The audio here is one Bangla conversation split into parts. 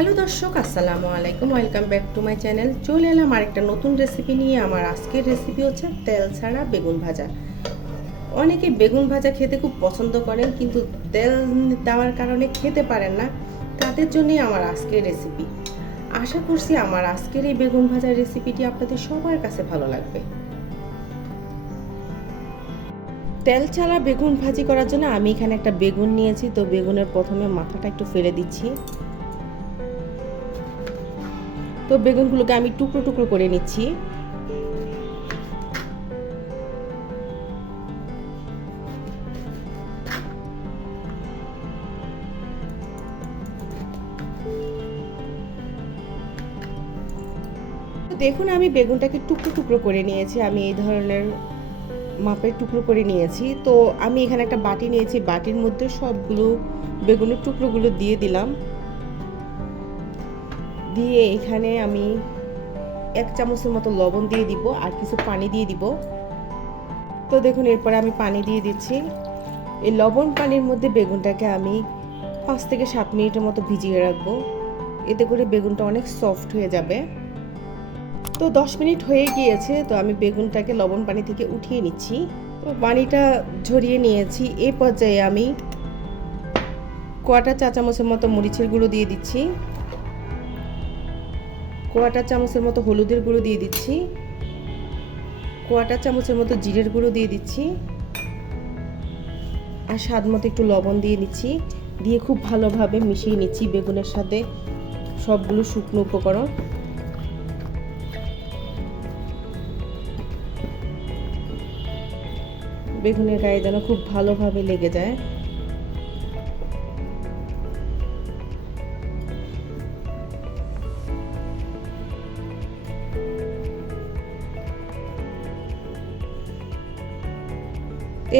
হ্যালো দর্শক, আসসালামু আলাইকুম। Welcome back to my channel. চলে এলাম আরেকটা নতুন রেসিপি নিয়ে। আমার আজকের রেসিপি হচ্ছে তেল ছাড়া বেগুন ভাজা। অনেকে বেগুন ভাজা খেতে খুব পছন্দ করেন, কিন্তু তেল দেওয়ার কারণে খেতে পারেন না। তাদের জন্যই আমার আজকের রেসিপি। আশা করছি আমার আজকের এই বেগুন ভাজার রেসিপিটি আপনাদের সবার কাছে ভালো লাগবে। তেল ছাড়া বেগুন ভাজি করার জন্য আমি এখানে একটা বেগুন নিয়েছি। তো বেগুনের প্রথমে মাথাটা একটু ফেলে দিচ্ছি। তো বেগুনগুলোকে আমি টুকরো টুকরো করে নিচ্ছি। দেখুন, আমি বেগুনটাকে টুকরো টুকরো করে নিয়েছি। আমি এই ধরনের মাপের টুকরো করে নিয়েছি। তো আমি এখানে একটা বাটি নিয়েছি, বাটির মধ্যে সবগুলো বেগুনের টুকরোগুলো দিয়ে দিলাম। দিয়ে এখানে আমি 1 চামচের মতো লবণ দিয়ে দিব আর কিছু পানি দিয়ে দিব। তো দেখুন, এরপরে আমি পানি দিয়ে দিচ্ছি। এই লবণ পানির মধ্যে বেগুনটাকে আমি 5 থেকে 7 মিনিটের মতো ভিজিয়ে রাখবো। এতে করে বেগুনটা অনেক সফট হয়ে যাবে। তো 10 মিনিট হয়ে গিয়েছে। তো আমি বেগুনটাকে লবণ পানি থেকে উঠিয়ে নিচ্ছি। তো পানিটা ঝরিয়ে নিয়েছি। এই পর্যায়ে আমি কোয়াটা চা চামচের মতো মরিচের গুঁড়ো দিয়ে দিচ্ছি, কোয়াটা চামচের মতো হলুদের গুঁড়ো দিয়ে দিচ্ছি, কোয়াটা চামচের মতো জিরের গুঁড়ো দিয়ে দিচ্ছি, আর স্বাদ মতো একটু লবণ দিয়ে নিচ্ছি। দিয়ে খুব ভালোভাবে মিশিয়ে নিচ্ছি বেগুনের সাথে সবগুলো শুকনো উপকরণ। বেগুনের গায়ে যেন খুব ভালোভাবে লেগে যায়।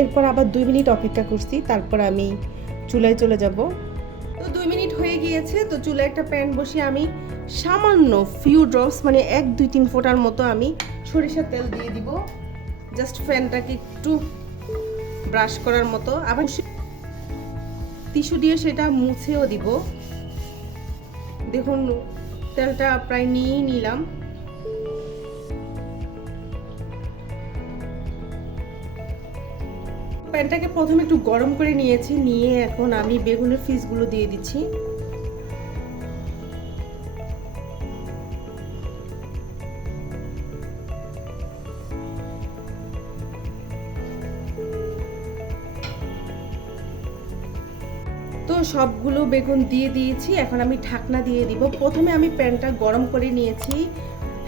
এরপর আবার 2 মিনিট অপেক্ষা করছি, তারপর আমি চুলায় চলে যাব। তো 2 মিনিট হয়ে গিয়েছে। তো চুলায় একটা প্যান বসিয়ে আমি সামান্য ফিউ ড্রপস মানে 1-2-3 ফোঁটার মতো আমি সরিষার তেল দিয়ে দিব। জাস্ট প্যানটাকে একটু ব্রাশ করার মতো। আবার টিস্যু দিয়ে সেটা মুছেও দিব। দেখুন, তেলটা প্রায় নিয়েই নিলাম। প্যানটাকে প্রথমে একটু গরম করে নিয়েছি, নিয়ে এখন আমি বেগুনের পিসগুলো দিয়ে দিচ্ছি। তো সবগুলো বেগুন দিয়ে দিয়েছি। এখন আমি ঢাকনা দিয়ে দিব। প্রথমে আমি প্যানটা গরম করে নিয়েছি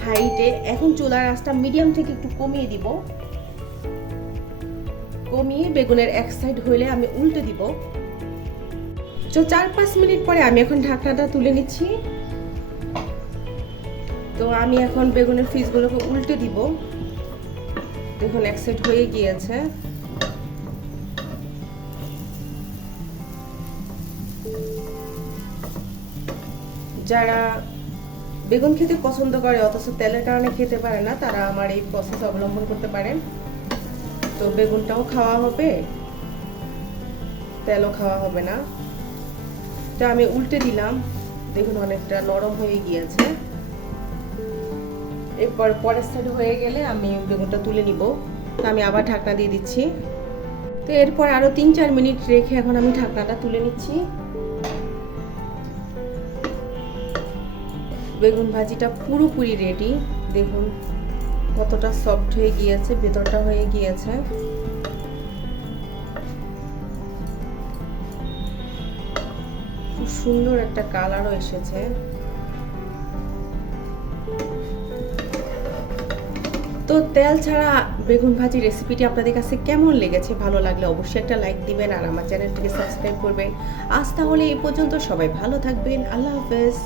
হাইটে। এখন চুলার আঁচটা মিডিয়াম থেকে একটু কমিয়ে দিব। কমিয়ে বেগুনের এক সাইড হইলে আমি উল্টে দিব। তো 4-5 মিনিট পরে আমি এখন ঢাকনাটা তুলে নিচ্ছি। তো আমি এখন বেগুনের পিসগুলোকে উল্টে দিব। দেখুন, এক সাইড হয়ে গিয়েছে। যারা বেগুন খেতে পছন্দ করে অথচ তেলের কারণে খেতে পারে না, তারা আমার এই প্রসেস অবলম্বন করতে পারেন। তো বেগুনটাও খাওয়া হবে, তেলও খাওয়া হবে না। তো আমি উল্টে দিলাম। দেখুন, অনেকটা নরম হয়ে গিয়েছে। এরপর পরের সাইড হয়ে গেলে আমি বেগুনটা তুলে নিব। তো আমি আবার ঢাকনা দিয়ে দিচ্ছি। তো এরপর আরো 3-4 মিনিট রেখে এখন আমি ঢাকনাটা তুলে নিচ্ছি। বেগুন ভাজিটা পুরোপুরি রেডি। দেখুন কতটা সফট হয়ে গিয়েছে, ভেতরটা হয়ে গিয়েছে। খুব সুন্দর একটা কালারও এসেছে। তো তেল ছাড়া বেগুন ভাজি রেসিপিটি আপনাদের কাছে কেমন লেগেছে? ভালো লাগলে অবশ্যই একটা লাইক দিবেন আর আমার চ্যানেলটিকে সাবস্ক্রাইব করবেন। আজ তাহলে এই পর্যন্ত। সবাই ভালো থাকবেন। আল্লাহ হাফেজ।